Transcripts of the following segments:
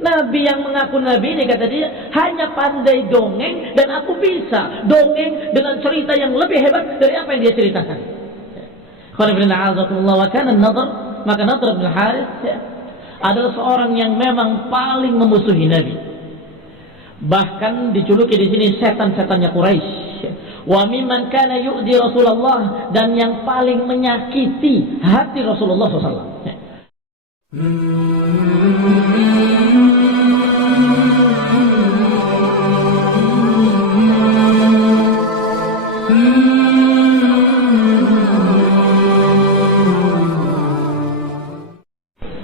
Nabi yang mengaku Nabi ini, kata dia, hanya pandai dongeng, dan aku bisa dongeng dengan cerita yang lebih hebat dari apa yang dia ceritakan. Maka Nadhr bin Harith adalah seorang yang memang paling memusuhi Nabi. Bahkan dijuluki di sini setan-setannya Quraisy. Wa mimman kana yu'di Rasulullah, dan yang paling menyakiti hati Rasulullah SAW.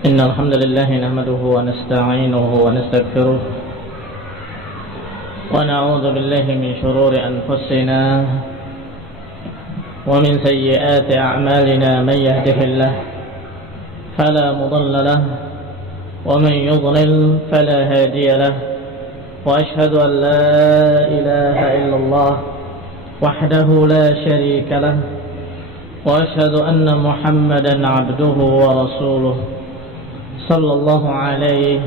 Innal hamdalillah nahmaduhu wa nasta'inuhu wa nastaghfiruh wa na'udzu billahi min shururi anfusina wa min sayyiati a'malina man yahdihillahu فلا مضل له ومن يضلل فلا هادي له وأشهد أن لا إله إلا الله وحده لا شريك له وأشهد أن محمدا عبده ورسوله صلى الله عليه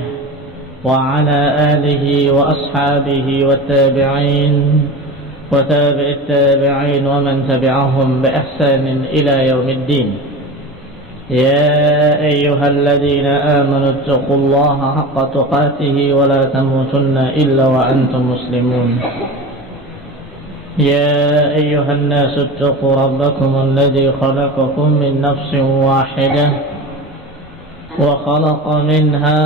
وعلى آله وأصحابه والتابعين وتابع التابعين ومن تبعهم بإحسان إلى يوم الدين. يا أيها الذين آمنوا اتقوا الله حق تقاته ولا تموتن إلا وأنتم مسلمون. يا أيها الناس اتقوا ربكم الذي خلقكم من نفس واحدة وخلق منها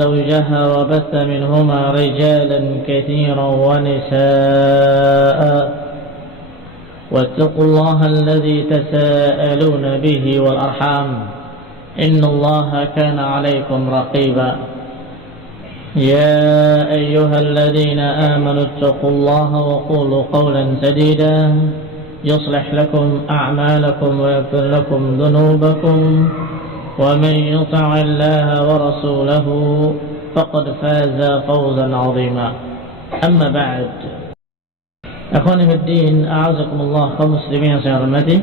زوجها وبث منهما رجالا كثيرا ونساء واتقوا الله الذي تساءلون به والأرحام إن الله كان عليكم رقيبا. يا أيها الذين آمنوا اتقوا الله وقولوا قولا سديدا يصلح لكم أعمالكم ويغفر لكم ذنوبكم ومن يطع الله ورسوله فقد فاز فوزا عظيما. أما بعد, Akhwani fiddin, a'azakumullah, kaum muslimin yang saya hormati.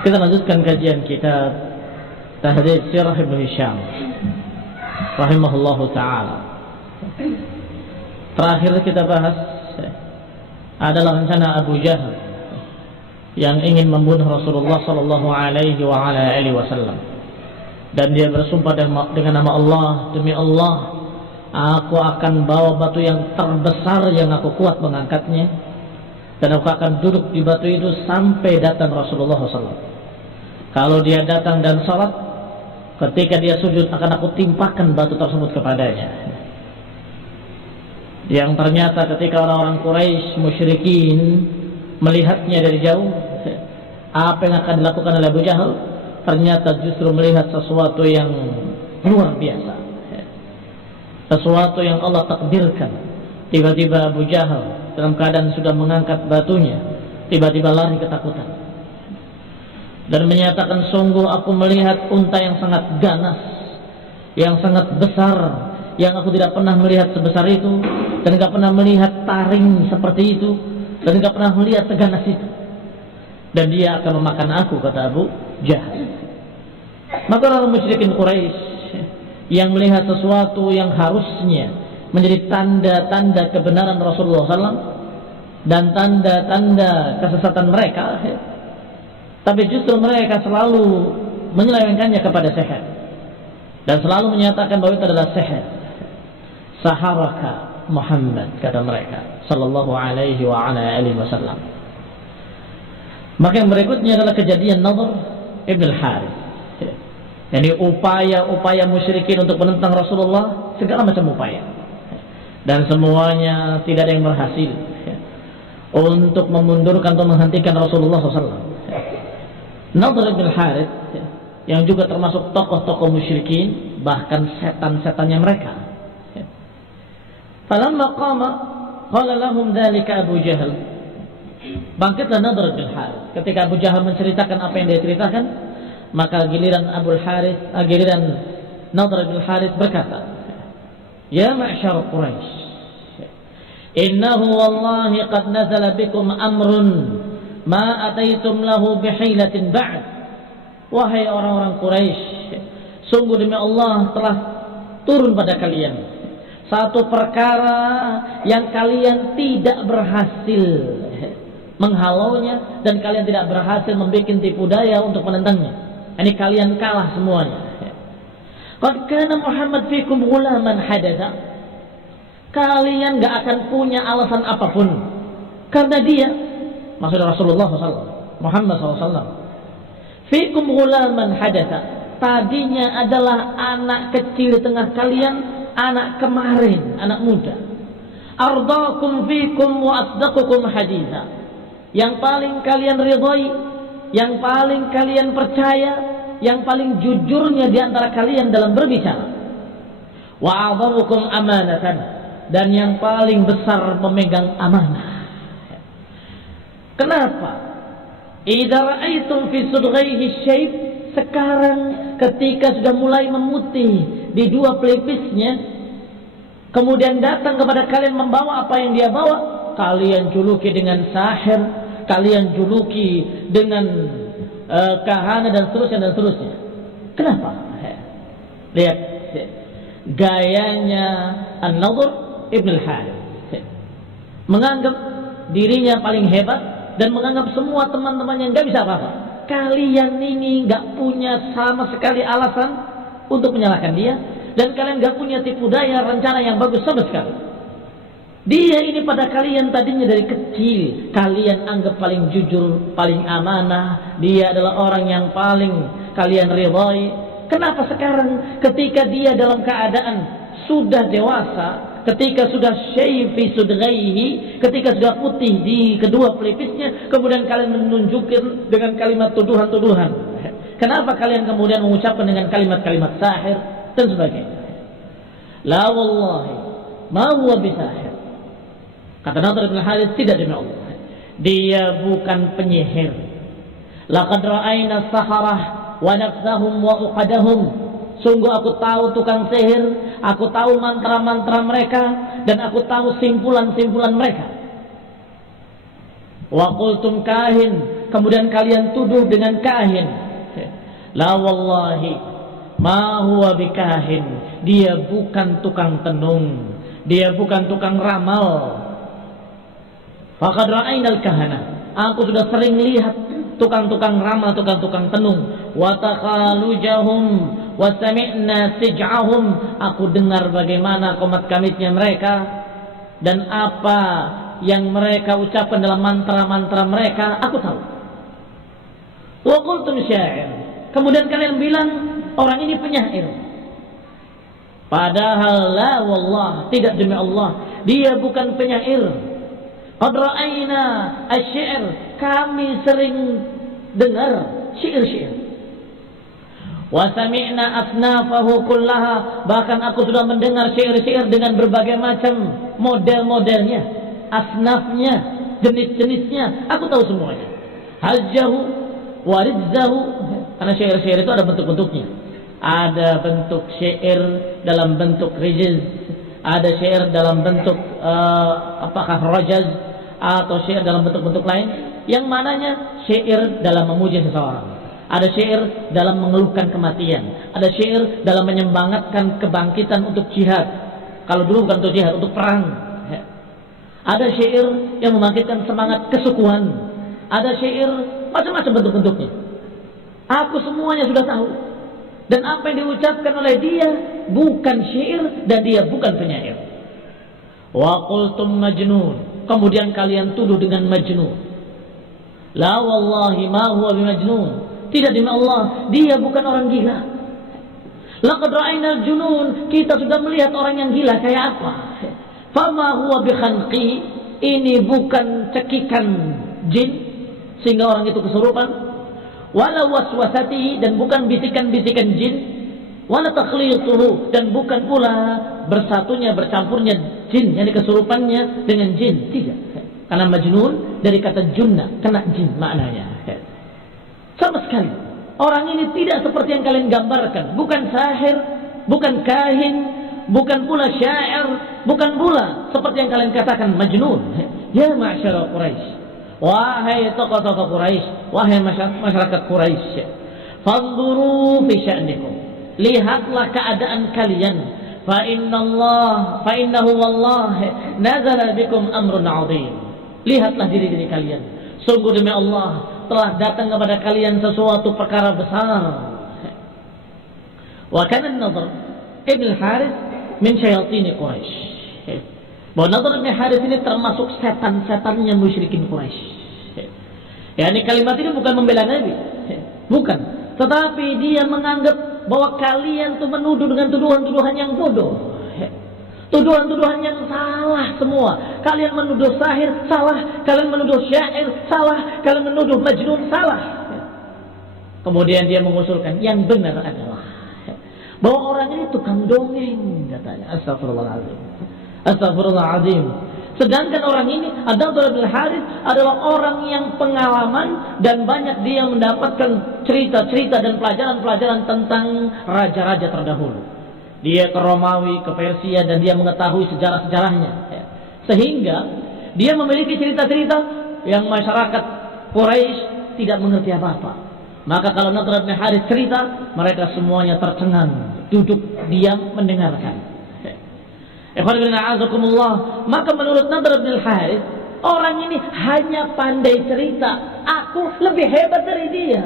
Kita lanjutkan kajian kitab Tahdhib Sirah Ibnu Hisham rahimahullahu ta'ala. Terakhir kita bahas adalah rencana Abu Jahal yang ingin membunuh Rasulullah sallallahu alaihi wa ala alihi wasallam. Dan dia bersumpah dengan nama Allah, demi Allah, aku akan bawa batu yang terbesar yang aku kuat mengangkatnya, dan aku akan duduk di batu itu sampai datang Rasulullah SAW. Kalau dia datang dan salat, ketika dia sujud akan aku timpakan batu tersebut kepadanya. Yang ternyata ketika orang-orang Quraisy musyrikin melihatnya dari jauh, apa yang akan dilakukan oleh Abu Jahal? Ternyata justru melihat sesuatu yang luar biasa, sesuatu yang Allah takdirkan. Tiba-tiba Abu Jahal dalam keadaan sudah mengangkat batunya, tiba-tiba lari ketakutan dan menyatakan, sungguh aku melihat unta yang sangat ganas, yang sangat besar, yang aku tidak pernah melihat sebesar itu, dan tidak pernah melihat taring seperti itu, dan tidak pernah melihat seganas itu, dan dia akan memakan aku, kata Abu Jahal. Maka orang musyrikin Quraisy yang melihat sesuatu yang harusnya menjadi tanda-tanda kebenaran Rasulullah SAW dan tanda-tanda kesesatan mereka, tapi justru mereka selalu menyelewengkannya kepada sihir dan selalu menyatakan bahwa itu adalah sihir. Saharaka Muhammad, kata mereka sallallahu alaihi wa ala alihi wasallam. Maka yang berikutnya adalah kejadian Nadhr ibn al-Harith. Jadi upaya-upaya musyrikin untuk menentang Rasulullah, segala macam upaya, dan semuanya tidak ada yang berhasil untuk memundurkan atau menghentikan Rasulullah SAW. Nadhr bin Harith yang juga termasuk tokoh-tokoh musyrikin, bahkan setan-setannya mereka. Falamma qama qala lahum dzalika Abu Jahal. Bangkitlah Nadhr bin Harith ketika Abu Jahal menceritakan apa yang dia ceritakan. Maka giliran Nadhr bin Harith berkata, Ya ma'syar Quraisy, innahu wallahi qad nazala bikum amrun ma ataitum lahu bihilatin ba'd. Wahai orang-orang Quraisy, sungguh demi Allah telah turun pada kalian satu perkara yang kalian tidak berhasil menghalaunya dan kalian tidak berhasil membuat tipu daya untuk menentangnya. Ini kalian kalah semuanya. Qad kana Muhammad fikum ghulaman hadatha. Kalian gak akan punya alasan apapun karena dia, maksudnya Rasulullah SAW, Muhammad SAW, fikum ghulaman hadatha, tadinya adalah anak kecil di tengah kalian, anak kemarin, anak muda. Ardakum fikum wa asdaqukum haditha, yang paling kalian ridhai, yang paling kalian percaya, yang paling jujurnya di antara kalian dalam berbicara. Wa a'dhamukum amanatan, dan yang paling besar memegang amanah. Kenapa? Idza ra'aitum fi sudghaihi syayb, sekarang ketika sudah mulai memutih di dua pelipisnya, kemudian datang kepada kalian membawa apa yang dia bawa, kalian juluki dengan sahir, kalian juluki dengan kahana dan seterusnya. Kenapa? Lihat gayanya An-Nadhr Ibn al-Harith, menganggap dirinya paling hebat dan menganggap semua teman-temannya nggak bisa apa-apa. Kalian ini nggak punya sama sekali alasan untuk menyalahkan dia, dan kalian nggak punya tipu daya rencana yang bagus sama sekali. Dia ini pada kalian tadinya dari kecil kalian anggap paling jujur, paling amanah. Dia adalah orang yang paling kalian ridhai. Kenapa sekarang ketika dia dalam keadaan sudah dewasa, ketika sudah syaifi sudghaihi, ketika sudah putih di kedua pelipisnya, kemudian kalian menunjukkan dengan kalimat tuduhan-tuduhan? Kenapa kalian kemudian mengucapkan dengan kalimat-kalimat sahir dan sebagainya? La wallahi ma huwa bisahir. Kata Nadhr Ibn al-Harith, tidak demi Allah, dia bukan penyihir. Laqad ra'ayna saharah wa nafsahum wa uqadahum. Sungguh aku tahu tukang sihir, aku tahu mantra-mantra mereka, dan aku tahu simpulan-simpulan mereka. Wa qultum kahin, kemudian kalian tuduh dengan kahin. La wallahi ma huwa bikahin, dia bukan tukang tenung, dia bukan tukang ramal. Faqad ra'ainal kahana, aku sudah sering lihat tukang-tukang ramal, tukang-tukang tenung. Wa takhalujahum wa sami'na sij'ahum, aku dengar bagaimana komat-kamitnya mereka dan apa yang mereka ucapkan dalam mantra-mantra mereka, aku tahu. Wa qultum syair, kemudian kalian bilang orang ini penyair. Padahal la wallah, tidak demi Allah, dia bukan penyair. Qad ra'ayna asy-syi'r, kami sering dengar syair-syair. Wa sami'na asnafahu kullaha, bahkan aku sudah mendengar syair-syair dengan berbagai macam model-modelnya, asnafnya, jenis-jenisnya, aku tahu semuanya. Hajjahu wa rizzahu, karena syair-syair itu ada bentuk-bentuknya. Ada bentuk syair dalam bentuk rijz, ada syair dalam bentuk apakah rajaz, atau syair dalam bentuk-bentuk lain, yang mananya syair dalam memuji seseorang, ada syair dalam mengeluhkan kematian, ada syair dalam menyemangatkan kebangkitan untuk jihad, kalau dulu bukan untuk jihad, untuk perang. Ada syair yang membangkitkan semangat kesukuan, ada syair macam-macam bentuk-bentuknya. Aku semuanya sudah tahu, dan apa yang diucapkan oleh dia bukan syair dan dia bukan penyair. Wa qultum majnun, kemudian kalian tuduh dengan majnun. La wallahi ma huwa bimajnun, tidak demi Allah, dia bukan orang gila. Laqad ra'ainal junun, kita sudah melihat orang yang gila kayak apa. Fama huwa bikhanqi, ini bukan cekikan jin sehingga orang itu kesurupan. Wala waswasati, dan bukan bisikan-bisikan jin. Wala takhlituhu, dan bukan pula bersatunya, bercampurnya jin, yang kesurupannya dengan jin, tidak. Karena majnun dari kata junna, kena jin maknanya. Sama sekali orang ini tidak seperti yang kalian gambarkan, bukan sahir, bukan kahin, bukan pula syair, bukan pula seperti yang kalian katakan majnun. Ya ma'syara Quraisy, wahai tokoh-tokoh Quraisy, wahai masyarakat Quraisy, fanzuru fi sya'nikum, lihatlah keadaan kalian, fa innahu wallahi nazala bikum amrun 'adzim. Lihatlah diri kalian, sungguh demi Allah telah datang kepada kalian sesuatu perkara besar. Wa kana an-Nadhr ibn al-Harith min syayatin Quraisy. Bahwa Nadhr ibn Harith ini termasuk setan-setannya musyrikin Quraisy. Yani kalimat ini bukan membela Nabi, bukan, tetapi dia menganggap bahwa kalian tuh menuduh dengan tuduhan-tuduhan yang bodoh, tuduhan-tuduhan yang salah semua. Kalian menuduh sahir salah, kalian menuduh syair salah, kalian menuduh majnun salah. Kemudian dia mengusulkan yang benar adalah bahwa orang ini tukang dongeng, katanya. Astagfirullahaladzim, astagfirullahaladzim. Sedangkan orang ini, An-Nadhr bin Harith, adalah orang yang pengalaman dan banyak dia mendapatkan cerita-cerita dan pelajaran-pelajaran tentang raja-raja terdahulu. Dia ke Romawi, ke Persia, dan dia mengetahui sejarah-sejarahnya. Sehingga dia memiliki cerita-cerita yang masyarakat Quraisy tidak mengerti apa-apa. Maka kalau Nadhr bin Harith cerita, mereka semuanya tercengang, duduk diam mendengarkan. Maka menurut Nadhr bin Harith, orang ini hanya pandai cerita. Aku lebih hebat dari dia.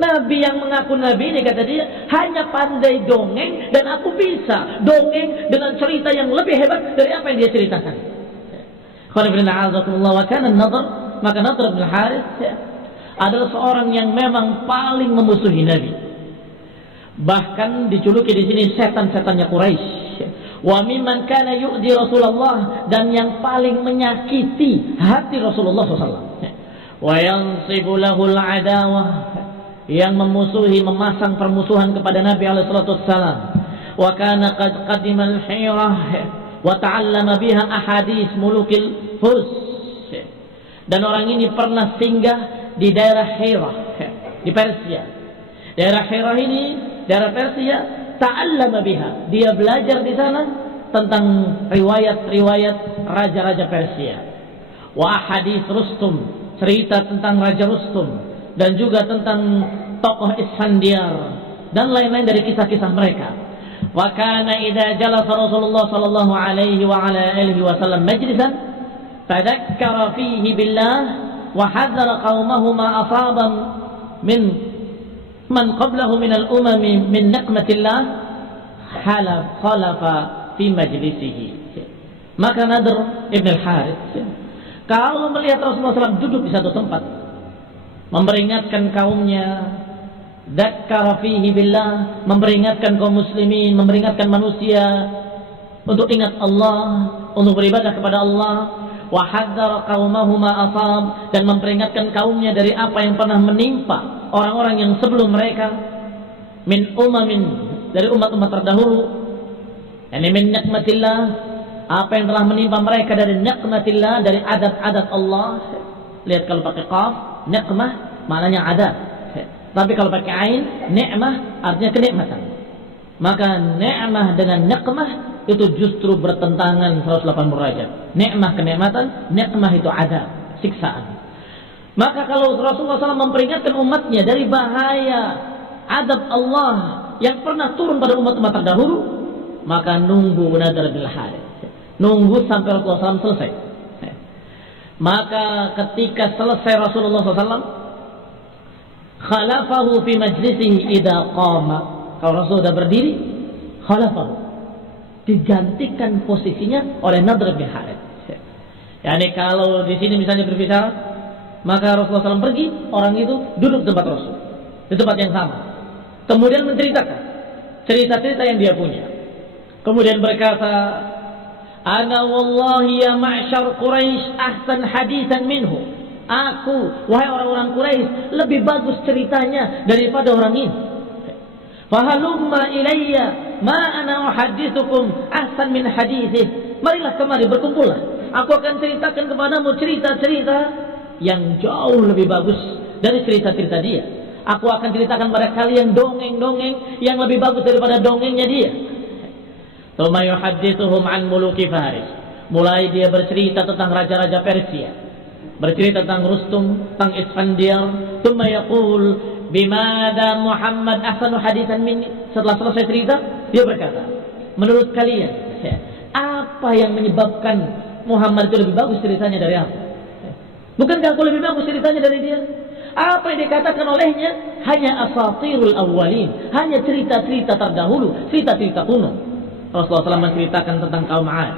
Nabi yang mengaku Nabi ini, kata dia, hanya pandai dongeng, dan aku bisa dongeng dengan cerita yang lebih hebat dari apa yang dia ceritakan. Maka Nadhr bin Harith adalah seorang yang memang paling memusuhi Nabi. Bahkan dijuluki di sini setan-setannya Quraisy. Wa mimman kana yu'di Rasulullah, dan yang paling menyakiti hati Rasulullah SAW. Wa yansibu lahul adawah, yang memusuhi, memasang permusuhan kepada Nabi SAW. Wa kana qad qadima al-hirah wa ta'allama biha ahadits mulukil Furs. Dan orang ini pernah singgah di daerah Hirah di Persia. Daerah Hirah ini, daerah Persia, ta'allama biha, dia belajar di sana tentang riwayat-riwayat raja-raja Persia. Wa hadis Rustum, cerita tentang Raja Rustum, dan juga tentang tokoh Isfandiar dan lain-lain dari kisah-kisah mereka. Wa kana idza jalasa Rasulullah sallallahu alaihi wa ala alihi wasallam majlisan fadzakkara fihi billah wa hadzara qaumahu ma asaba min man qablahu min al-umami min niqmatillah khalafa fi majlisihi. Maka Nadhr ibn al-Harith kalau melihat Rasulullah SAW duduk di satu tempat, memperingatkan kaumnya, dzakkara fihi billah, memperingatkan kaum muslimin, memperingatkan manusia untuk ingat Allah, untuk beribadah kepada Allah, wa hadzara qaumahu ma asab, dan memperingatkan kaumnya dari apa yang pernah menimpa orang-orang yang sebelum mereka, min umamin, dari umat-umat terdahulu, yani min nikmatillah, apa yang telah menimpa mereka dari nikmatillah, dari adat-adat Allah. Lihat kalau pakai qaf, nikmah maknanya adat, tapi kalau pakai ain, ni'mah artinya kenikmatan. Maka ni'mah dengan nikmah itu justru bertentangan 180 derajat. Nikmah kenikmatan, nikmah itu adab, siksaan. Maka kalau Rasulullah SAW memperingatkan umatnya dari bahaya adab Allah yang pernah turun pada umat-umat terdahulu, maka nunggu Nadhr bin Harith, nunggu sampai Rasulullah SAW selesai. Maka ketika selesai Rasulullah SAW, khalafahu fi majlisihi idza qama, kalau Rasul sudah berdiri, khalafahu, digantikan posisinya oleh Nadhr bin Harith. Yani kalau di sini misalnya berbicara, maka Rasulullah SAW pergi, orang itu duduk di tempat Rasul, di tempat yang sama. Kemudian menceritakan cerita-cerita yang dia punya. Kemudian berkata, ana wallahi ya ma'syar Quraisy ahsan hadisan minhu. Aku, wahai orang-orang Quraisy, lebih bagus ceritanya daripada orang ini. Fahalumma ilayya ma ana uhaddithukum ahsan min hadithih. Marilah kemari, berkumpullah. Aku akan ceritakan kepadamu cerita-cerita yang jauh lebih bagus dari cerita-cerita dia. Aku akan ceritakan pada kalian dongeng-dongeng yang lebih bagus daripada dongengnya dia. Tsumma yuhaddithuhum an muluki Faris. Mulai dia bercerita tentang raja-raja Persia, bercerita tentang Rustum, tentang Isfandiar. Tsumma yaqul bimada Muhammad ahsanu haditsan minni. Setelah selesai cerita, dia berkata, menurut kalian apa yang menyebabkan Muhammad itu lebih bagus ceritanya dari aku? Bukankah aku lebih bagus ceritanya dari dia? Apa yang dikatakan olehnya hanya asatirul awwalin, hanya cerita-cerita terdahulu, cerita-cerita kuno. Rasulullah SAW menceritakan tentang kaum 'Ad,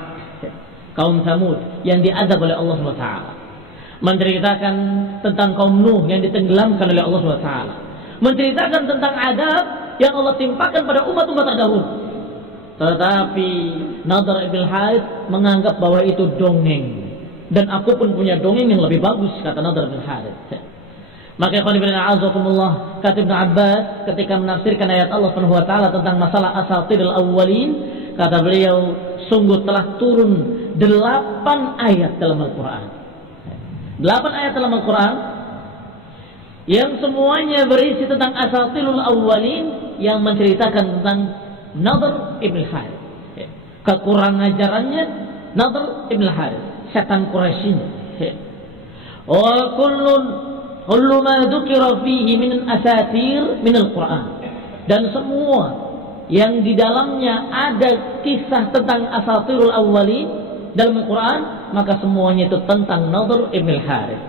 kaum Tsamud yang diazab oleh Allah SWT, menceritakan tentang kaum Nuh yang ditenggelamkan oleh Allah SWT, menceritakan tentang azab yang Allah timpakan pada umat-umat terdahulu. Tetapi Nadhr ibn Harith menganggap bahwa itu dongeng, dan aku pun punya dongeng yang lebih bagus, kata Nadhr ibn Harith. Maka ikhwan fillah a'azakumullah, kata Ibnu Abbas ketika menafsirkan ayat Allah Subhanahu wa taala tentang masalah asatirul awwalin, kata beliau, sungguh telah turun 8 ayat dalam Al-Qur'an. 8 ayat dalam Al-Qur'an yang semuanya berisi tentang asatirul awwalin, yang menceritakan tentang Nadhr ibn Harith, kekurangan ajarannya Nadhr ibn Harith, setan Quraisy. Wa kullu ma dzukira fihi min asatir min al-Qur'an, dan semua yang di dalamnya ada kisah tentang asatirul awwalin dalam Al-Qur'an, maka semuanya itu tentang Nadhr ibn Harith.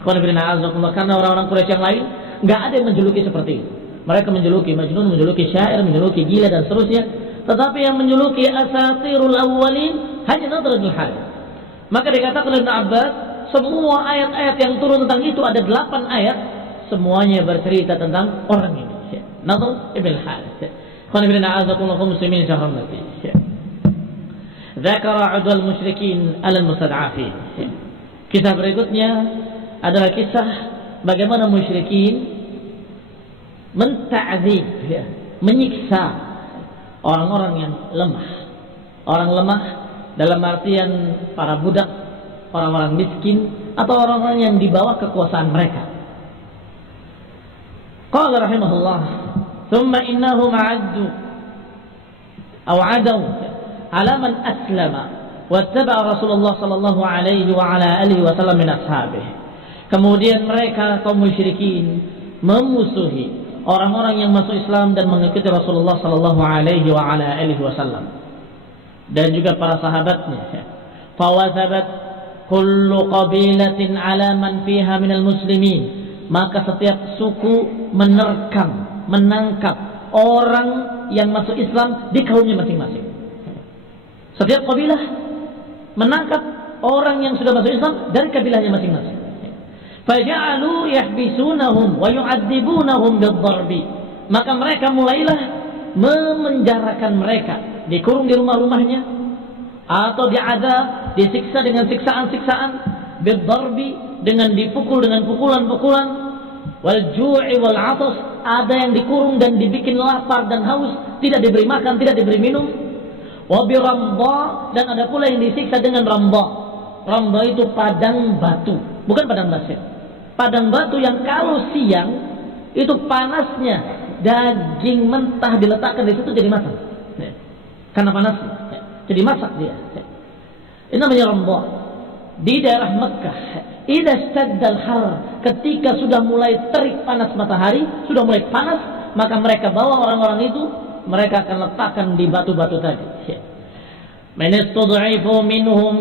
Karena orang-orang Quraisy yang lain enggak ada yang menjuluki seperti itu. Mereka menjuluki Majnun, menjuluki syair, menjuluki gila dan seterusnya. Tetapi yang menjuluki asatirul awwalin hanya Nadhr ibn Harith. Maka dikatakan oleh Ibnu Abbas, semua ayat-ayat yang turun tentang itu, ada 8 ayat, semuanya bercerita tentang orang ini, Nadhr ibn Harith. Qul inna a'udzubillahi muslimin syahramati. Dzakara 'udwal musyrikin 'alal mustad'afin. Kisah berikutnya adalah kisah bagaimana musyrikin menta'dzib, menyiksa orang-orang yang lemah. Orang lemah dalam artian para budak, orang-orang miskin, atau orang-orang yang di bawah kekuasaan mereka. Qala rahimahullah, thumma innahum a'addu aw 'adaw 'ala man aslama wattaba'a Rasulullah sallallahu alaihi wa ala alihi wasallam min ashabihi. Kemudian mereka kaum musyrikin memusuhi orang-orang yang masuk Islam dan mengikuti Rasulullah sallallahu alaihi wa ala alihi wasallam dan juga para sahabatnya. Fawasabat kullu qabilatin ala man fiha minal muslimin, maka setiap suku menerkam, menangkap orang yang masuk Islam di kaumnya masing-masing. Setiap kabilah menangkap orang yang sudah masuk Islam dari kabilahnya masing-masing. Faja'alu yahbisunahum wa yu'adzibunahum bid-darbi, maka mereka mulailah memenjarakan mereka, dikurung di rumah-rumahnya, atau diazab, disiksa dengan siksaan-siksaan, bid-darbi, dengan dipukul dengan pukulan-pukulan, wal ju'i wal 'atas, ada yang dikurung dan dibikin lapar dan haus, tidak diberi makan, tidak diberi minum, wa biramdha, dan ada pula yang disiksa dengan ramdha. Ramdha itu padang batu, bukan padang pasir. Padang batu yang kalau siang itu panasnya, daging mentah diletakkan di situ jadi matang, karena panasnya, jadi masak dia. Ini namanya ramdha. Di daerah Mekah, idza staddal har, ketika sudah mulai terik panas matahari, sudah mulai panas, maka mereka bawa orang-orang itu, mereka akan letakkan di batu-batu tadi. Man istud'ifu minhum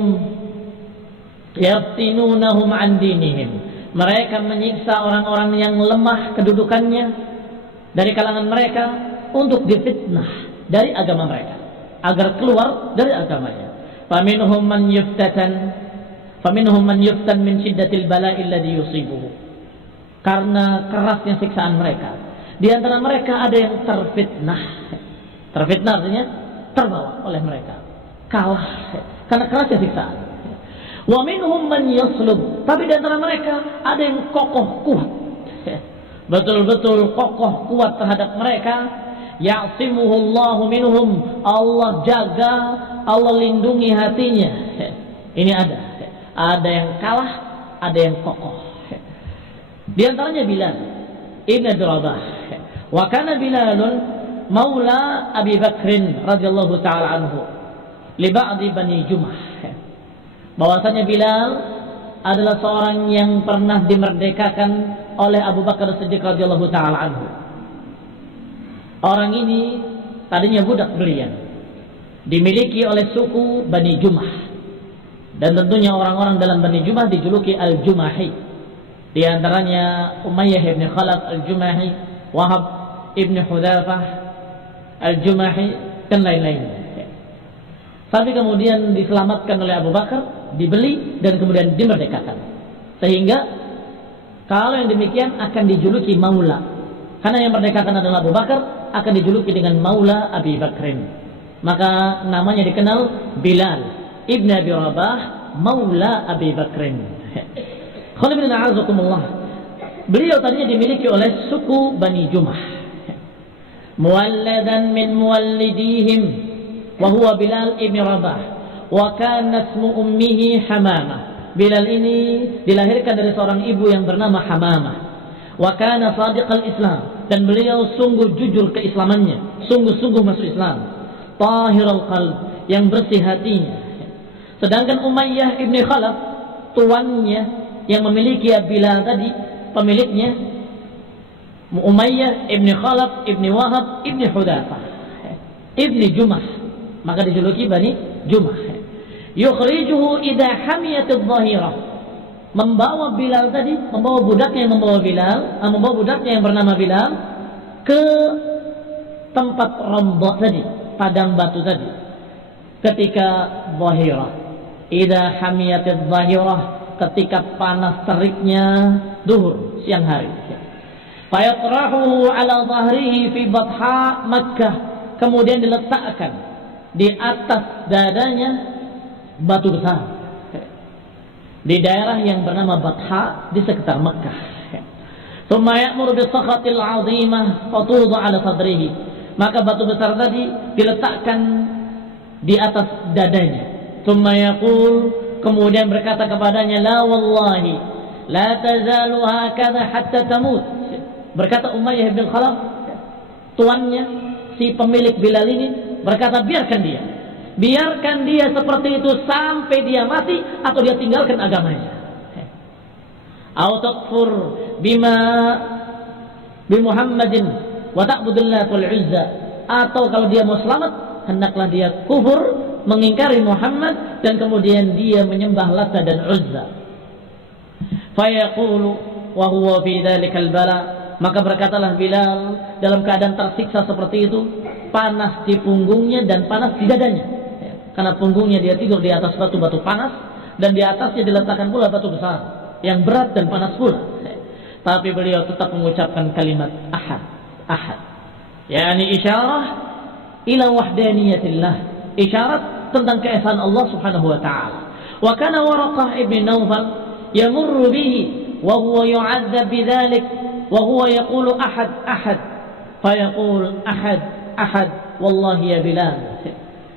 yaftinunahum an dinihim, mereka menyiksa orang-orang yang lemah kedudukannya dari kalangan mereka untuk difitnah dari agama mereka, agar keluar dari agamanya. Faminhum man yuftan min syiddatil bala'i alladhi yusibuhu, karena kerasnya siksaan mereka, di antara mereka ada yang terfitnah. Terfitnah artinya terbawa oleh mereka, kalah karena kerasnya siksaan. Wa minhum man yaslub, tapi di antara mereka ada yang kokoh kuat, betul-betul kokoh kuat terhadap mereka. Ya'simuhullahu minhum, Allah jaga, Allah lindungi hatinya. Ini ada yang kalah, ada yang kokoh. Di antaranya Bilal ibn Abi Rabah. Wa kana Bilalun maula Abi Bakrin radhiyallahu taala anhu li ba'di Bani Jumah. Bahwasanya Bilal adalah seorang yang pernah dimerdekakan oleh Abu Bakar Siddiq radhiyallahu taala anhu. Orang ini tadinya budak belian, dimiliki oleh suku Bani Jumah. Dan tentunya orang-orang dalam Bani Jumah dijuluki Al-Jumahi. Di antaranya Umayyah ibn Khalaf Al-Jumahi, Wahab ibn Hudzafah Al-Jumahi, dan lain-lain. Tapi kemudian diselamatkan oleh Abu Bakar, dibeli dan kemudian dimerdekakan. Sehingga kalau yang demikian akan dijuluki Maula. Karena yang merdekakan adalah Abu Bakar, akan dijuluki dengan Maula Abi Bakrin. Maka namanya dikenal Bilal Ibn Abi Rabah Maula Abi Bakrin. Beliau tadinya dimiliki oleh suku Bani Jumah. Muwalladan min muwallidihim wa huwa Bilal Ibn Rabah wa kana ismu ummihi Hamamah. Bilal ini dilahirkan dari seorang ibu yang bernama Hamamah. Wa kana sadiqal Islam, dan beliau sungguh jujur keislamannya, sungguh-sungguh masuk Islam. Tahirul qalb, yang bersih hatinya. Sedangkan Umayyah ibn Khalaf, tuannya yang memiliki Bilal tadi, pemiliknya Umayyah ibn Khalaf ibn Wahab ibn Hudzafah ibn Jumah, maka dijuluki Bani Jumah. Yukhrijuhu idha hamiyatidh dhahirah, membawa Bilal tadi, membawa budaknya yang bernama Bilal ke tempat Ramdah tadi, padang batu tadi, ketika dhahirah. Idza hamiyatidh dhahirah, ketika panas teriknya duhur, siang hari. Fayatrahu ala dhahrihi fi batha Makkah, kemudian diletakkan di atas dadanya batu besar di daerah yang bernama Batha di sekitar Makkah. Tsumma ya'muru bis-sakhatil 'azimah fatudha 'ala sadrihi, maka batu besar tadi diletakkan di atas dadanya. Tsumma yaqul, kemudian berkata kepadanya, la wallahi la tazalu hakadha hatta tamut. Berkata Umayyah bin Khalaf, tuannya si pemilik Bilal ini, berkata, biarkan dia seperti itu sampai dia mati atau dia tinggalkan agamanya. Au takfur bima bi Muhammadin wa ta'budullah wal Uzza, atau kalau dia mau selamat hendaklah dia kufur, mengingkari Muhammad, dan kemudian dia menyembah Lata dan Uzza. Fayaqulu wa huwa fi dzalikal bala, maka berkatalah Bilal dalam keadaan tersiksa seperti itu, panas di punggungnya dan panas di dadanya. Karena punggungnya dia tidur di atas batu-batu panas, dan di atasnya diletakkan pula batu besar yang berat dan panas pula. Tapi beliau tetap mengucapkan kalimat ahad, ahad, yakni isyarah ila wahdaniyatillah, isyarat tentang keesaan Allah Subhanahu wa taala. Wa kana Waraqah ibn Nawfal yamurru bihi wa huwa yu'adzab bidzalik wa huwa yaqulu ahad, ahad, fayaqul ahad, ahad, wallahi ya Bilal.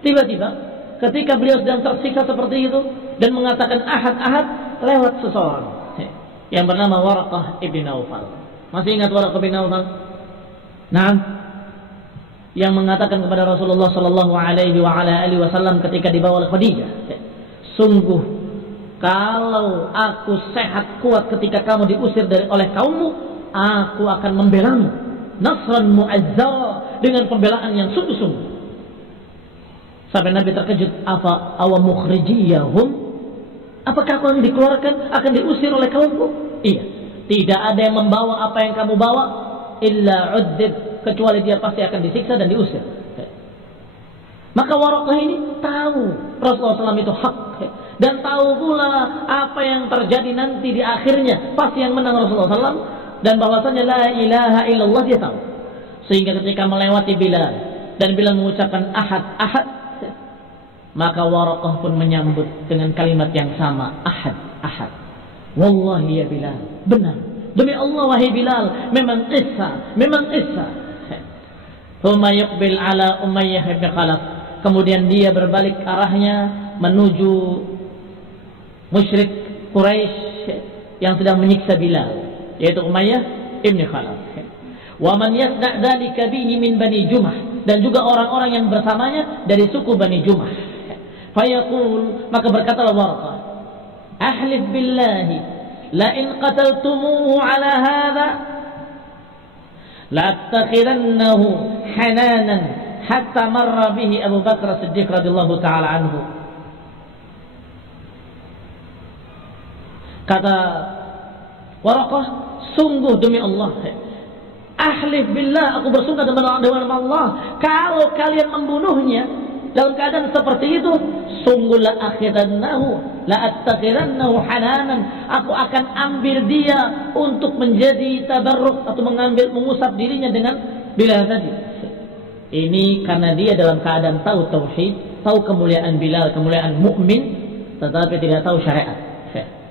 Tiba-tiba ketika beliau sedang tersiksa seperti itu dan mengatakan ahad, ahad, lewat seseorang yang bernama Waraqah ibn Nawfal. Masih ingat Waraqah ibn Nawfal? Nah, yang mengatakan kepada Rasulullah sallallahu alaihi wasallam ketika dibawa oleh Khadijah, sungguh kalau aku sehat kuat ketika kamu diusir oleh kaummu, aku akan membelamu nasran mu'azzara, dengan pembelaan yang sungguh-sungguh. Sampai Nabi terkejut, apa awa mukhrijiyahum, apakah aku akan dikeluarkan, akan diusir oleh kaumku? Iya, tidak ada yang membawa apa yang kamu bawa illa udzib, kecuali dia pasti akan disiksa dan diusir. Maka Waraqah ini tahu Rasulullah SAW itu hak, dan tahu pula apa yang terjadi nanti di akhirnya, pasti yang menang Rasulullah SAW, dan bahwasanya la ilaha illallah dia tahu. Sehingga ketika melewati Bilal dan Bilal mengucapkan ahad, ahad, maka Waraqah pun menyambut dengan kalimat yang sama, ahad, ahad. Wallahi ya Bilal, benar, demi Allah wahai Bilal, memang qissa, memang qissa. Thumma yuqbil ala Umayyah ibn Khalaf, kemudian dia berbalik arahnya menuju musyrik Quraisy yang sedang menyiksa Bilal, yaitu Umayyah ibn Khalaf. Wa man yasna' dzalika bihi min Bani Jumah, dan juga orang-orang yang bersamanya dari suku Bani Jumah. Fayaqul, maka berkatalah Waraqah, ahlif billahi la in qataltumuhu ala hadha la attakhidannahu hananan hatta marra bihi Abu Bakar Siddiq radhiyallahu taala anhu. Kata Waraqah, sungguh demi Allah, ahlif billah, aku bersumpah dengan Allah, kalau kalian membunuhnya dalam keadaan seperti itu, sungguh la attakhirannahu hananan, aku akan ambil dia untuk menjadi tabarruk atau mengusap dirinya dengan Bilal tadi. Ini karena dia dalam keadaan tahu tauhid, tahu kemuliaan Bilal, kemuliaan mukmin, tetapi tidak tahu syariat.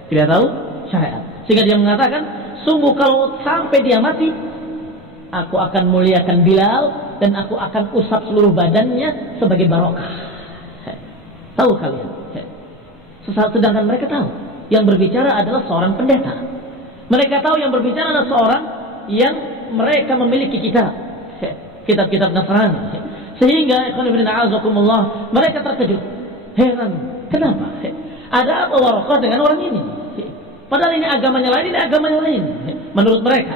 Tidak tahu syariat. Sehingga dia mengatakan, sungguh kalau sampai dia mati, aku akan muliakan Bilal dan aku akan usap seluruh badannya sebagai barokah. Tahu kalian? Sedangkan mereka tahu yang berbicara adalah seorang pendeta. Mereka tahu yang berbicara adalah seorang yang mereka memiliki kitab-kitab Nasrani. Sehingga mereka terkejut, heran, kenapa? Ada apa Waraqah dengan orang ini? Padahal ini agamanya lain, ini agamanya lain. Menurut mereka,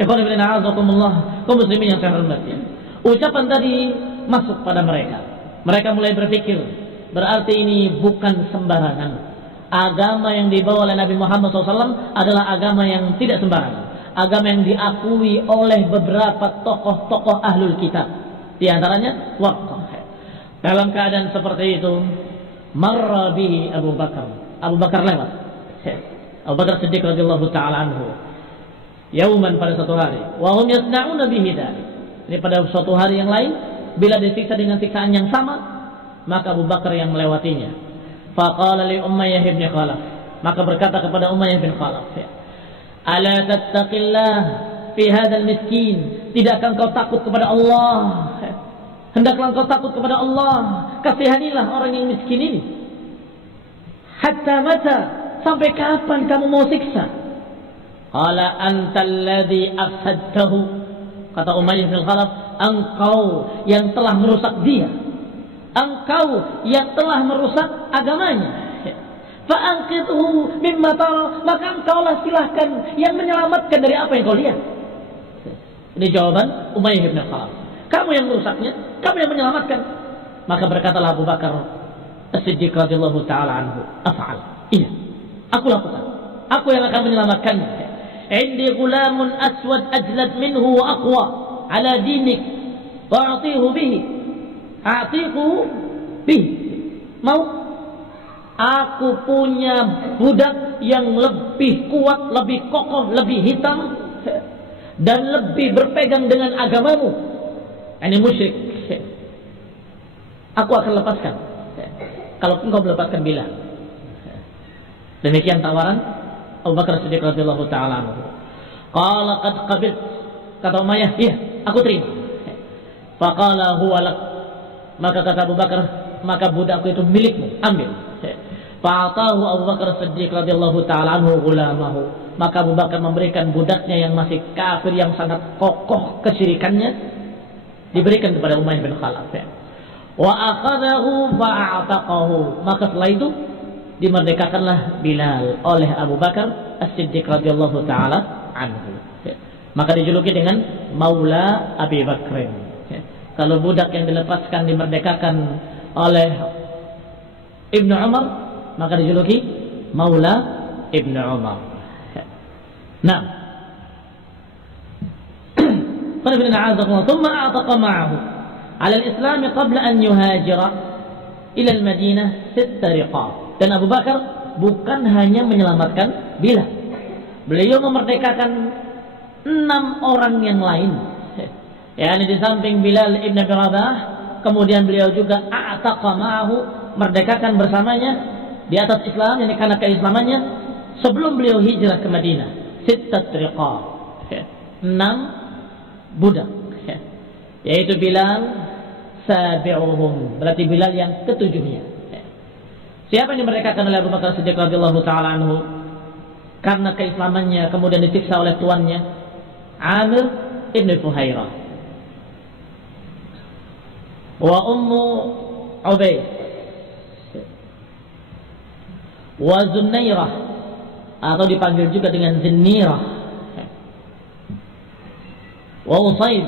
kaum muslimin yang saya hormati, ucapan tadi masuk pada mereka. Mereka mulai berpikir, berarti ini bukan sembarangan. Agama yang dibawa oleh Nabi Muhammad SAW adalah agama yang tidak sembarangan. Agama yang diakui oleh beberapa tokoh-tokoh ahlul kitab. Di antaranya Waraqah. Dalam keadaan seperti itu, marra bihi Abu Bakar. Abu Bakar lewat. Abu Bakar Siddiq radhiyallahu taala anhu. Yauman, pada suatu hari, wa hum yasna'una bihi dzalik. Ini pada suatu hari yang lain, bila disiksa dengan siksaan yang sama, maka Abu Bakar yang melewatinya. Faqala li Umayyah bin Khalaf, maka berkata kepada Umayyah bin Khalaf, ala tattaqillah fi hadzal miskin, tidakkah engkau takut kepada Allah? Hendaklah engkau takut kepada Allah, kasihanilah orang yang miskin ini. Hatta mata, sampai kapan kamu mau siksa? Qala antal ladzi afsadtahu, kata Umayyah bin Khalaf, engkau yang telah merusak dia, engkau yang telah merusak agamanya. Fa'anqidhu mimma tara, maka engkaulah silahkan yang menyelamatkan dari apa yang kau lihat. Ini jawaban Umayyah bin Khalaf. Kamu yang merusaknya, kamu yang menyelamatkan. Maka berkatalah Abu Bakar As-Siddiq radhiyallahu taala anhu, af'al, iya, aku lakukan, aku yang akan menyelamatkannya. Indi gulamun aswad ajlad minhu wa aqwa ala dinik wa a'tihu bihi, a'tihu bihi. Mau? Aku punya budak yang lebih kuat, lebih kokoh, lebih hitam dan lebih berpegang dengan agamamu. Ini musyrik. Aku akan lepaskan kalau engkau melepaskan Bilal. Demikian tawaran Abu Bakar Siddiq radhiyallahu taala anhu. Qala qad qabilt, kata Umayyah, iya, aku terima. Faqala huwa lak, maka kata Abu Bakar, maka budakku itu milikmu, ambil. Fa'atahu Abu Bakar Siddiq radhiyallahu taala anhu gulamahu, maka Abu Bakar memberikan budaknya yang masih kafir, yang sangat kokoh kesyirikannya, diberikan kepada Umayyah bin Khalaf. Wa akhadahu fa'ataqahu, maka setelah itu dimerdekakanlah Bilal oleh Abu Bakar As-Siddiq radhiyallahu taala anhu. Maka dijuluki dengan Maula Abi Bakrin. Kalau budak yang dilepaskan dimerdekakan oleh Ibnu Umar, maka dijuluki Maula Ibnu Umar. Nah, ثم أعتق معه على الإسلام قبل أن يهاجر إلى المدينة 6 رقاب. Dan Abu Bakar bukan hanya menyelamatkan Bilal, beliau memerdekakan 6 orang yang lain. Di samping Bilal ibn Abi Rabah, kemudian beliau juga a'taqa ma'ahu, merdekakan bersamanya di atas Islam, karena keislamannya sebelum beliau hijrah ke Madinah. 6 riqab, 6 budak, yaitu Bilal sabi'uhum, berarti Bilal yang ketujuhnya. Siapa yang dimerdekakan oleh Abu Bakar Siddiq radhiyallahu taala anhu karena keislamannya, kemudian disiksa oleh tuannya, Amir ibn Fuhairah wa Ummu Ubaid wa Zunairah, atau dipanggil juga dengan Zinnirah, wa Usaid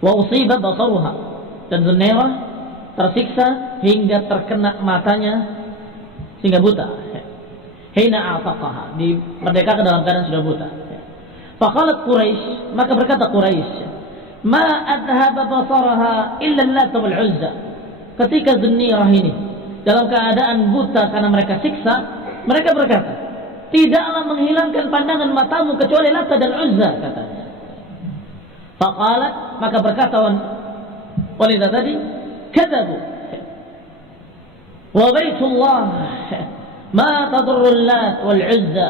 Wa usiba basaruha, dan Zunairah tersiksa hingga terkena matanya sehingga buta. Hina a'taqaha, dimerdekakan dalam keadaan sudah buta. Faqalat Quraisy, maka berkata Quraisy, ma adhaba basaraha illa Lat wal Uzza. Ketika Zunairah ini dalam keadaan buta karena mereka siksa, mereka berkata, tidaklah menghilangkan pandangan matamu kecuali Lat dan Uzza, katanya. Faqalat, maka berkata wanita tadi, kadzabu wa baitullah ma tadurru Lat wal Uzza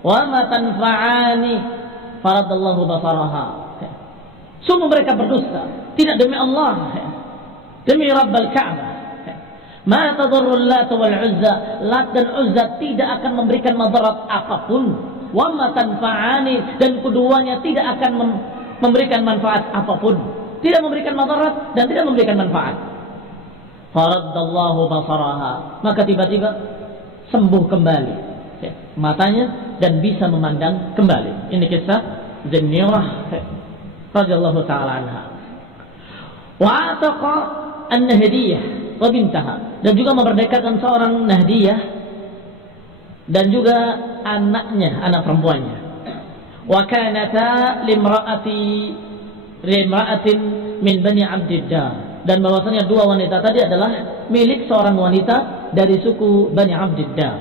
wa ma tanfa'ani faradallahu basaraha. Sungguh mereka berdusta, tidak demi Allah, demi Rabbal Ka'bah. Ma tadurru Lat wal Uzza, Lat dan Uzza tidak akan memberikan madarat apapun. Wa ma tanfa'ani, dan keduanya tidak akan memberikan manfaat apapun, tidak memberikan madarat dan tidak memberikan manfaat. Faradallahu basaraha, maka tiba-tiba sembuh kembali matanya dan bisa memandang kembali. Ini kisah Zunairah radhiyallahu taala anha. Wa ataqa an-Nahdiyah wa bintaha, dan juga memerdekakan seorang Nahdiyah dan juga anaknya, anak perempuannya. Wa kanata limra'atin min Bani Abdiddar, dan bahwasanya dua wanita tadi adalah milik seorang wanita dari suku Bani Abdiddar.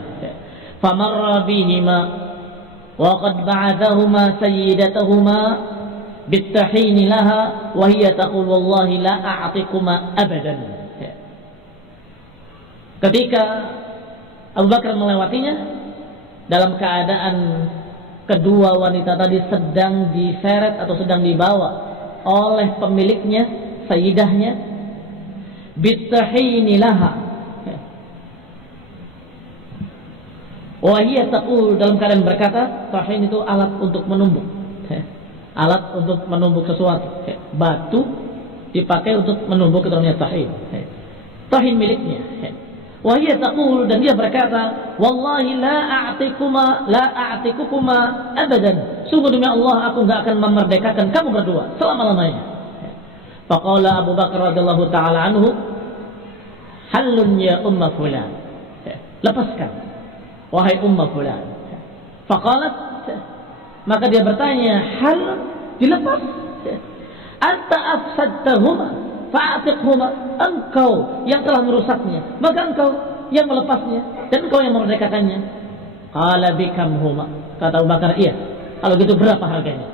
Famarra bihima wa qad ba'athahuma sayyidatahuma bittahin laha wa hiya taqul wallahi la a'tikuma abadan. Ketika Abu Bakar melewatinya dalam keadaan kedua wanita tadi sedang diseret atau sedang dibawa oleh pemiliknya, sayyidahnya, bittahini laha, wa hiya taqul, dalam keadaan berkata, tahin itu alat untuk menumbuk, alat untuk menumbuk sesuatu, batu dipakai untuk menumbuk, itu namanya tahin, tahin miliknya. Wa hiya taqul, dan dia berkata, wallahi la a'tikukuma abadan, sungguh demi Allah aku enggak akan memerdekakan kamu berdua selama-lamanya. Faqala Abu Bakar radhiyallahu taala anhu, halun ya umma fulan, lepaskan wahai umma fulan. Faqalat, maka dia bertanya, hal, dilepas? Anta afsadtahuma fa'atiqhuma, engkau yang telah merusaknya, maka engkau yang melepasnya dan engkau yang memerdekakannya. Qala bikamhuma, kata Abu Bakar, iya, kalau gitu berapa harganya?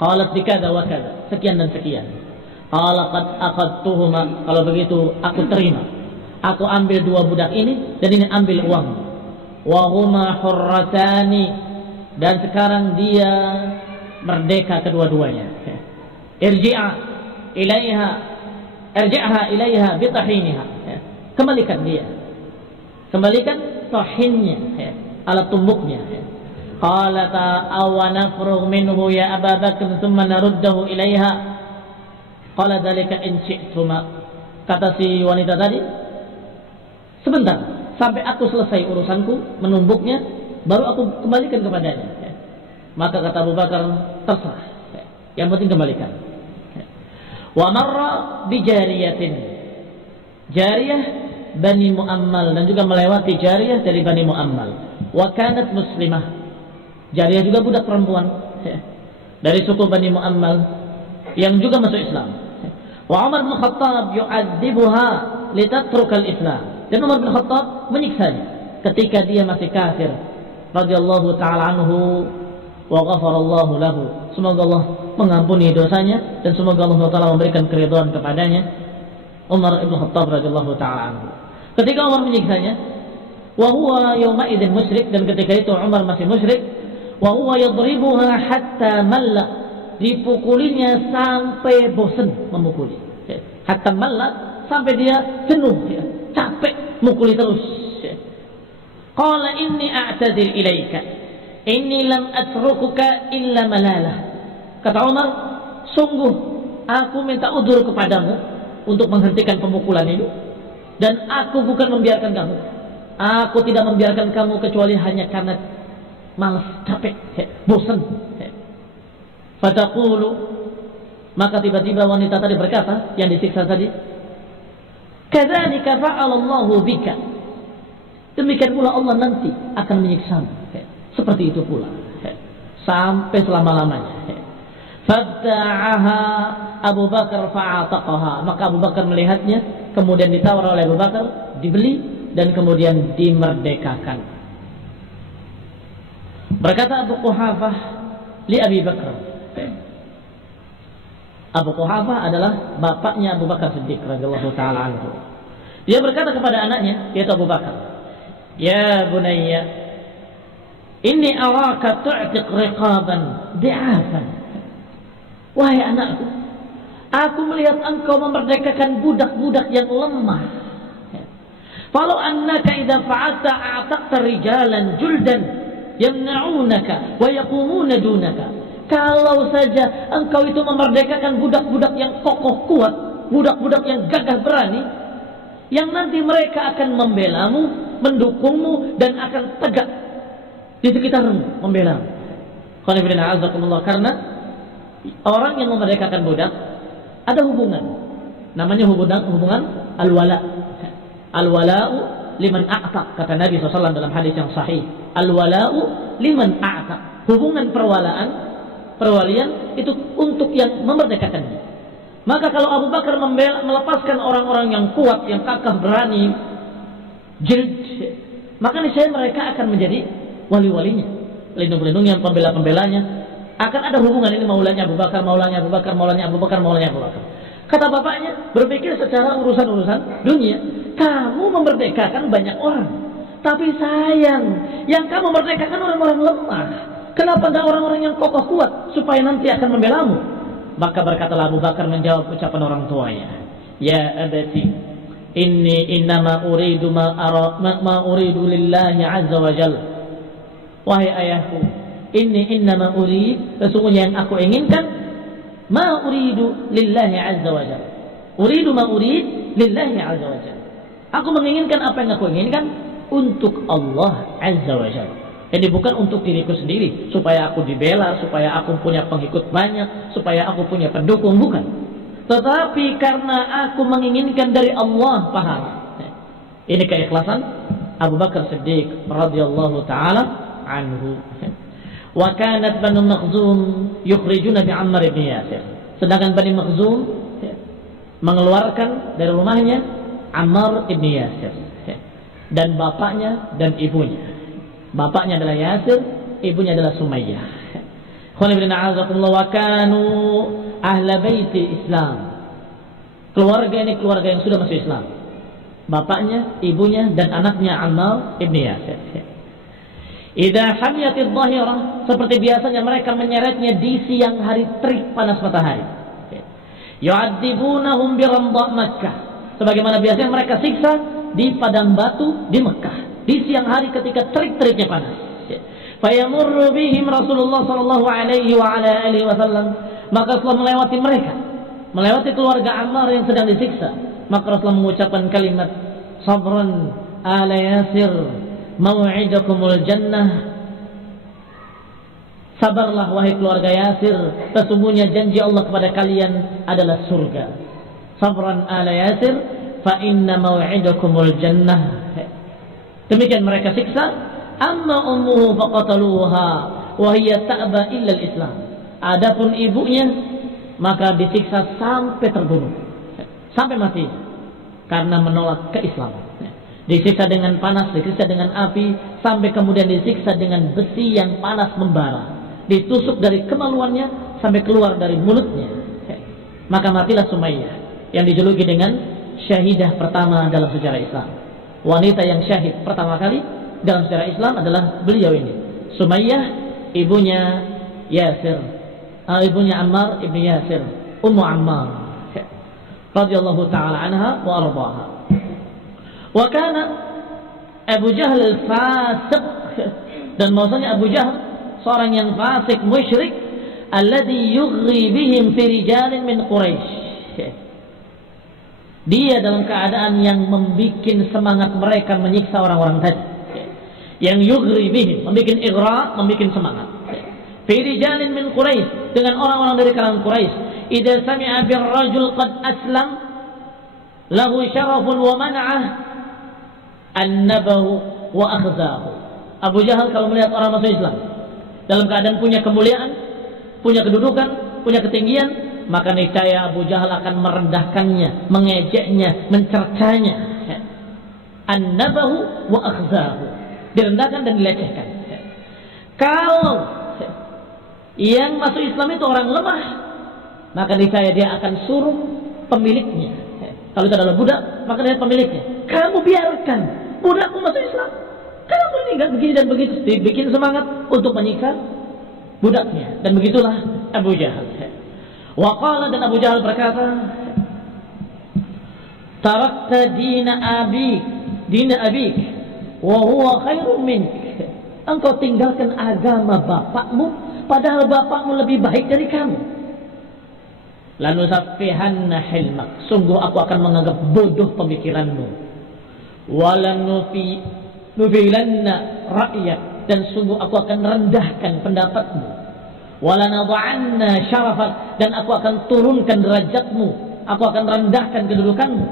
Qalat bikada wa kada, sekian dan sekian. Qala qad aqadtuhuma, kalau begitu aku terima, aku ambil dua budak ini dan ini ambil uang. Wa huma hurratani, dan sekarang dia merdeka kedua-duanya. Irji'ha ilaiha bitahiniha, kembalikan dia, kembalikan tahinnya, alat tumbuknya. Qalata awana nafrugh minhu ya Abu Bakar thumma naruddahu ilaiha. Qala dzalika in syi'tuma, kata si wanita tadi, sebentar sampai aku selesai urusanku menumbuknya, baru aku kembalikan kepadanya. Maka kata Abu Bakar, terserah, yang penting kembalikan. Wa marra bi jariyatin, jariyah Bani Muammal, dan juga melewati jariyah dari Bani Muammal. Wa kanat muslimah, jariyah juga budak perempuan dari suku Bani Muammal yang juga masuk Islam. Wa Umar bin Khattab yu'adzibuha litatrukal Islam, dan Umar bin Khattab menyiksanya ketika dia masih kafir, radhiyallahu taala anhu wa ghafarallahu lahu, semoga Allah mengampuni dosanya dan semoga Allah Taala memberikan keridhaan kepadanya. Umar ibn Khattab radhiyallahu taala anhu, ketika Umar menyiksanya, wa huwa yawma idzin musyrik, dan ketika itu Umar masih musyrik, wa huwa yadribuha hatta malla, dipukulinya sampai bosan memukuli, hatta malla, sampai dia jenuh, capek mukuli terus. Qala inni a'tadil ilaika inni lam atrukuka illa malalah, kata Umar, sungguh aku minta udzur kepadamu untuk menghentikan pemukulan ini, dan aku bukan membiarkan kamu, aku tidak membiarkan kamu kecuali hanya karena malas, capek, bosan. Fataqulu, Maka tiba-tiba wanita tadi berkata, yang disiksa tadi, kadzalika fa'alallahu bika. Demikian pula Allah nanti akan menyiksamu. Seperti itu pula. Sampai selama-lamanya. Fabta'aha Abu Bakar fa'ataqaha. Maka Abu Bakar melihatnya, kemudian ditawar oleh Abu Bakar, dibeli dan kemudian dimerdekakan. Berkata Abu Quhafah li Abi Bakar. Abu Quhafah adalah bapaknya Abu Bakar Siddiq radhiyallahu taala anhu. Dia berkata kepada anaknya, yaitu Abu Bakar, "Ya bunayya, inni araka tu'tiq riqaban di'afan." Wahai anakku, aku melihat engkau memerdekakan budak-budak yang lemah. Falau annaka idza fa'alta a'taqta rijalan juldan yamna'unaka wa yaqumuna dunaka. Kalau saja engkau itu memerdekakan budak-budak yang kokoh kuat, budak-budak yang gagah berani, yang nanti mereka akan membelamu, mendukungmu, dan akan tegak di sekitarmu membelamu. Karena orang yang memerdekakan budak ada hubungan, namanya hubungan al-wala. Al-wala'u liman a'taq, kata Nabi SAW dalam hadis yang sahih. Al-wala'u liman a'taq. Hubungan perwalian itu untuk yang memerdekakannya. Maka kalau Abu Bakar melepaskan orang-orang yang kuat, yang kakah berani, jild, maka niscaya mereka akan menjadi wali-walinya, pelindung-pelindungnya, pembela-pembelanya. Akan ada hubungan ini, maulanya Abu Bakar, maulanya Abu Bakar, maulanya Abu Bakar, maulanya Abu Bakar. Kata bapaknya, berpikir secara urusan-urusan dunia. Kamu memerdekakan banyak orang, tapi sayang, yang kamu merdekakan orang-orang lemah. Kenapa enggak orang-orang yang kokoh kuat supaya nanti akan membelamu? Maka berkatalah Abu Bakar menjawab ucapan orang tuanya, "Ya abati, inni innama uridu ma uridu lillahi azza wa jalla." Wahai ayahku, inni innama urid, sesungguhnya yang aku inginkan, ma uridu lillahi azza wa jalla. Uridu ma urid lillahi azza wa jalla. Aku menginginkan apa yang aku inginkan untuk Allah azza wa jalla. Ini bukan untuk diriku sendiri, supaya aku dibela, supaya aku punya pengikut banyak, supaya aku punya pendukung, bukan. Tetapi karena aku menginginkan dari Allah pahala. Ini keikhlasan Abu Bakar Siddiq radhiyallahu taala anhu. Wa kanat Banu Makhzum yukhrijuna bi Ammar ibn Yasir. Sedangkan Bani Makhzum mengeluarkan dari rumahnya Ammar ibn Yasir dan bapaknya dan ibunya. Bapaknya adalah Yasir, ibunya adalah Sumayyah. Wa kanu ahla baiti Islam. Keluarga ini keluarga yang sudah masuk Islam. Bapaknya, ibunya dan anaknya Ammar ibn Yasir. Idza hamiyatid dhahirah, seperti biasanya mereka menyeretnya di siang hari terik panas matahari. Yu'adzibunahum bi ramdha Makkah. Sebagaimana biasanya mereka siksa di padang batu di Mekah di siang hari ketika terik-teriknya panas. Fayamurru bihim Rasulullah sallallahu alaihi wa ala alihi wasallam. Maka Rasulullah melewati mereka, melewati keluarga Ammar yang sedang disiksa. Maka Rasulullah mengucapkan kalimat, "Sabran ala Yasir, mau'idakumul jannah." Sabarlah wahai keluarga Yasir, sesungguhnya janji Allah kepada kalian adalah surga. Sabran ala Yasir, fa inna mau'idakumul jannah. Demikian mereka siksa. Amma ummuhu faqataluha wa hiya ta'ba illa al-Islam. Adapun ibunya maka disiksa sampai terbunuh, sampai mati karena menolak keislaman. Disiksa dengan panas, disiksa dengan api, sampai kemudian disiksa dengan besi yang panas membara. Ditusuk dari kemaluannya sampai keluar dari mulutnya. Maka matilah Sumayyah yang dijuluki dengan syahidah pertama dalam sejarah Islam. Wanita yang syahid pertama kali dalam sejarah Islam adalah beliau ini, Sumayyah, ibunya Yasir, ibunya Ammar ibn Yasir, Ummu Ammar radhiyallahu taala anha wa ardhaha. Wa kana Abu Jahal fasiq, dan maksudnya Abu Jahal seorang yang fasik musyrik, alladhi yughri bihim fi rijalin min Quraisy. Dia dalam keadaan yang membuat semangat mereka menyiksa orang-orang tadi. Yang yughri bihim, membuat ighra, membuat semangat. Fi rijalin min Quraisy, dengan orang-orang dari kalangan Quraisy, idza sami'a bir rajul qad aslam lahu syarafun wa man'ah annabahu wa akhzahu. Abu Jahal kalau melihat orang masuk Islam dalam keadaan punya kemuliaan, punya kedudukan, punya ketinggian, maka niscaya Abu Jahal akan merendahkannya, mengejeknya, mencercanya. Annabahu wa akhzahu, direndahkan dan dilecehkan. Kalau yang masuk Islam itu orang lemah, maka niscaya dia akan suruh pemiliknya. Kalau itu adalah budak, maka dia pemiliknya. Kamu biarkan budakku masuk Islam. Kamu ini enggak begini dan begitu. Dibikin semangat untuk menyiksa budaknya. Dan begitulah Abu Jahal. Wa qala, dan Abu Jahal berkata, tarakta dina abik wa huwa khairun mink. Engkau tinggalkan agama bapakmu, padahal bapakmu lebih baik dari kamu. Lanusaffihanna hilmak, sungguh aku akan menganggap bodoh pemikiranmu. Walanufilanna ra'yak, dan sungguh aku akan rendahkan pendapatmu. Walanadha'anna syarafak, dan aku akan turunkan derajatmu, aku akan rendahkan kedudukanmu.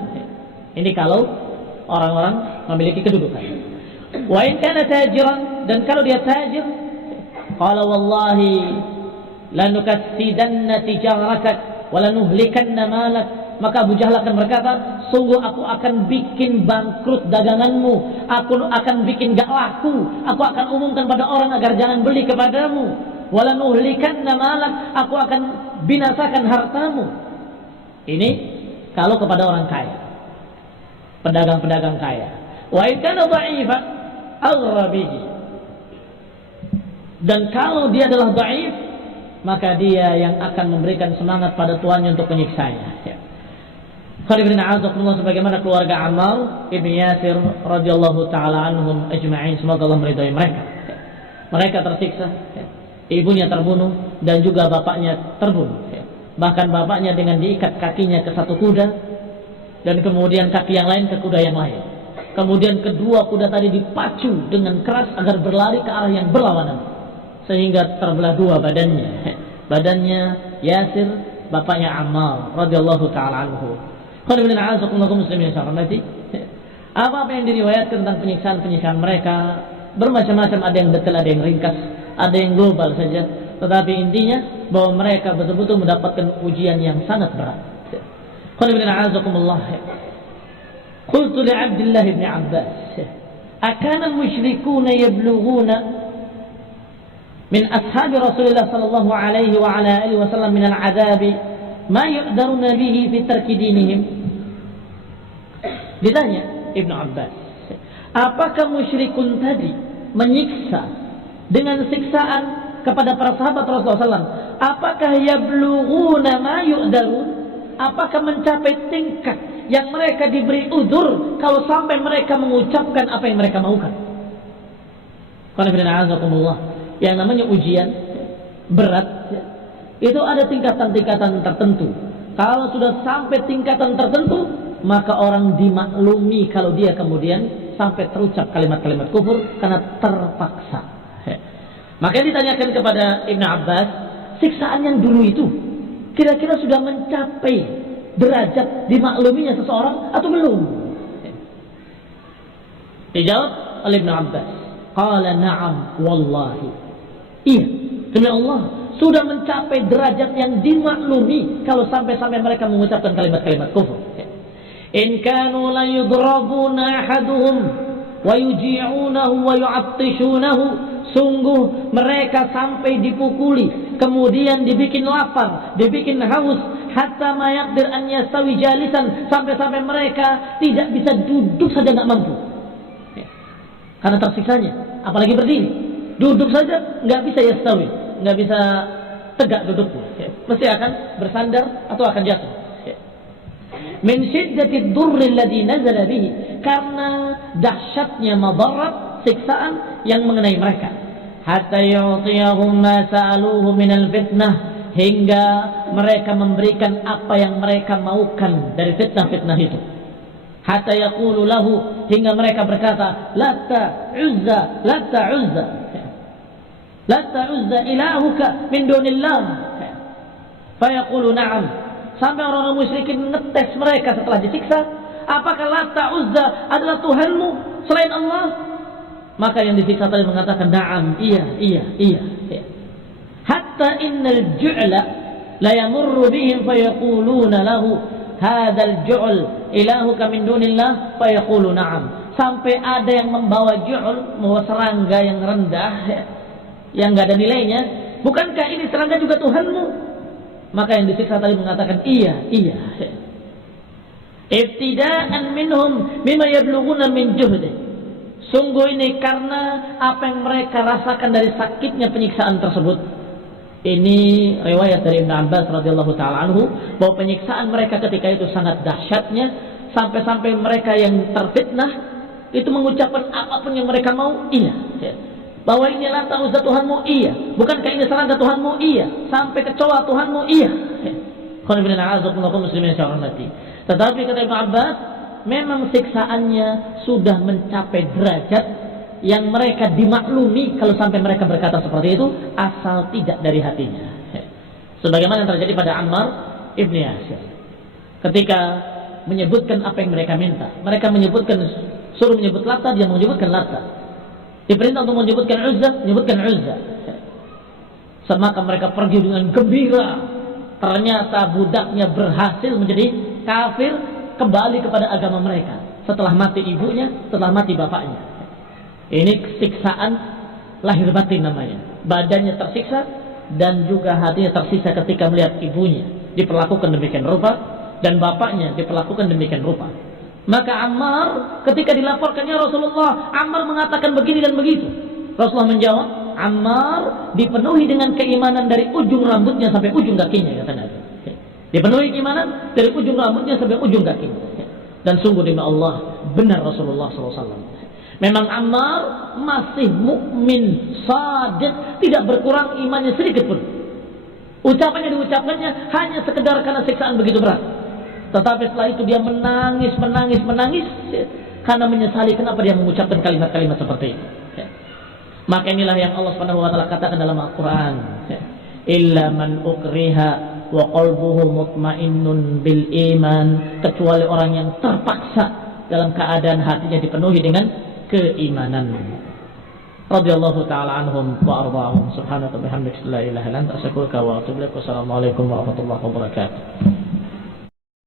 Ini kalau orang-orang memiliki kedudukan. Wa in kana tajiran, dan kalau dia tajir, qala wallahi lanukassidanna tijaratak wa lanuhlikanna malak, maka Abu Jahal akan berkata, sungguh aku akan bikin bangkrut daganganmu, aku akan bikin gak laku, aku akan umumkan pada orang agar jangan beli kepadamu. Wa lanuhlikanna malak, aku akan binasakan hartamu. Ini kalau kepada orang kaya, pedagang-pedagang kaya. Wa in kana dha'ifa aghra bihi, dan kalau dia adalah dhaif, maka dia yang akan memberikan semangat pada tuannya untuk menyiksanya. Sebagaimana keluarga Ammar ibn Yasir radhiyallahu taala anhum ajma'in, semoga Allah meridai mereka. Mereka tersiksa, ibunya terbunuh dan juga bapaknya terbunuh. Bahkan bapaknya dengan diikat kakinya ke satu kuda, dan kemudian kaki yang lain ke kuda yang lain. Kemudian kedua kuda tadi dipacu dengan keras agar berlari ke arah yang berlawanan, sehingga terbelah dua badannya. Badannya Yasir, bapaknya Ammar radhiyallahu taala anhu. Apa yang diriwayatkan tentang penyiksaan mereka bermacam-macam, ada yang detail, ada yang ringkas, ada yang global saja. Tetapi intinya bahwa mereka betul-betul mendapatkan ujian yang sangat berat. Qultu li Abdullah bin Abbas, akana al-musyrikuna yablughuna min ashabi Rasulullah sallallahu alaihi wa ala alihi wasallam min al-'adzabi ma yuqdaruna bihi fi tarki dinihim. Ditanya Ibnu Abbas, apakah musyrikun tadi menyiksa dengan siksaan kepada para sahabat Rasulullah SAW? Apakah yablughuna ma yuqdarun? Apakah mencapai tingkat yang mereka diberi uzur kalau sampai mereka mengucapkan apa yang mereka maukan? Yang namanya ujian berat itu ada tingkatan-tingkatan tertentu. Kalau sudah sampai tingkatan tertentu, maka orang dimaklumi kalau dia kemudian sampai terucap kalimat-kalimat kufur karena terpaksa. Maka ditanyakan kepada Ibn Abbas, siksaan yang dulu itu kira-kira sudah mencapai derajat dimakluminya seseorang atau belum? Dijawab oleh Ibn Abbas, qala na'am wallahi, iya, demi Allah sudah mencapai derajat yang dimaklumi kalau sampai-sampai mereka mengucapkan kalimat-kalimat kufur. In kanu la yudrabuna ahaduhum wa yuji'unahu wa yu'attishunahu, sungguh mereka sampai dipukuli, kemudian dibikin lapar, dibikin haus, hatta ma yaqdir an yastawi jalisan, sampai-sampai mereka tidak bisa duduk saja, nggak mampu karena tersiksanya. Apalagi berdiri, duduk saja nggak bisa yastawi, nggak bisa tegak duduknya, mesti akan bersandar atau akan jatuh. Min syiddati dzurri alladhi nazala bihi, karena dahsyatnya madarat, siksaan yang mengenai mereka. Hatta yu'tiyahum ma sa'aluhu minal fitnah, hingga mereka memberikan apa yang mereka maukan dari fitnah-fitnah itu. Hatta yaqulu lahu, hingga mereka berkata, Latta Uzza, Latta Uzza, Latta Uzza ilahuka min dunillah. Fayaqulu na'am. Sampai orang-orang musyrikin ngetes mereka setelah disiksa, apakah Lata Uzza adalah Tuhanmu selain Allah? Maka yang disiksa tadi mengatakan na'am, iya. Hatta innal ju'la la yamurru bihim fayaquluna lahu hadzal ju'l ilahuka min dunillah fayaqulu na'am. Sampai ada yang membawa ju'l, membawa serangga yang rendah yang enggak ada nilainya, bukankah ini serangga juga Tuhanmu? Maka yang disiksa tadi mengatakan iya. Ibtida'an minhum mimma yablughuna min juhdi. Sungguh ini karena apa yang mereka rasakan dari sakitnya penyiksaan tersebut. Ini riwayat dari Ibn Abbas radhiyallahu taala anhu bahwa penyiksaan mereka ketika itu sangat dahsyatnya sampai-sampai mereka yang terfitnah itu mengucapkan apapun yang mereka mau iya. Bahwa ini Lata Uzza Tuhanmu iya, bukankah ini serangga Tuhanmu iya, sampai kecoa Tuhanmu iya. Tetapi kata Ibn Abbas, memang siksaannya sudah mencapai derajat yang mereka dimaklumi kalau sampai mereka berkata seperti itu, asal tidak dari hatinya. Sebagaimana yang terjadi pada Ammar ibn Yasir, ketika menyebutkan apa yang mereka minta, mereka suruh menyebut Lata, dia menyebutkan Lata. Diperintah untuk menyebutkan Uzza. Maka mereka pergi dengan gembira. Ternyata budaknya berhasil menjadi kafir, kembali kepada agama mereka. Setelah mati ibunya, setelah mati bapaknya. Ini siksaan lahir batin namanya. Badannya tersiksa dan juga hatinya tersiksa ketika melihat ibunya diperlakukan demikian rupa dan bapaknya diperlakukan demikian rupa. Maka Ammar ketika dilaporkannya Rasulullah, Ammar mengatakan begini dan begitu. Rasulullah menjawab, Ammar dipenuhi dengan keimanan dari ujung rambutnya sampai ujung kakinya, kata Nabi. Dipenuhi keimanan dari ujung rambutnya sampai ujung kakinya. Dan sungguh demi Allah, benar Rasulullah SAW. Memang Ammar masih mukmin, shadiq, tidak berkurang imannya sedikit pun. Ucapannya diucapkannya hanya sekedar karena siksaan begitu berat. Tetapi setelah itu dia menangis karena menyesali kenapa dia mengucapkan kalimat-kalimat seperti itu. Maka inilah yang Allah Subhanahu wa taala katakan dalam Al-Qur'an, illa man ukriha wa qalbuhu mutmainnun bil iman, kecuali orang yang terpaksa dalam keadaan hatinya dipenuhi dengan keimanan. Radhiyallahu taala anhum wa arda'ahum. Subhanaka bihamdika la ilaha illa anta astaghfiruka wa atubu ilaik. Wassalamualaikum warahmatullahi wabarakatuh.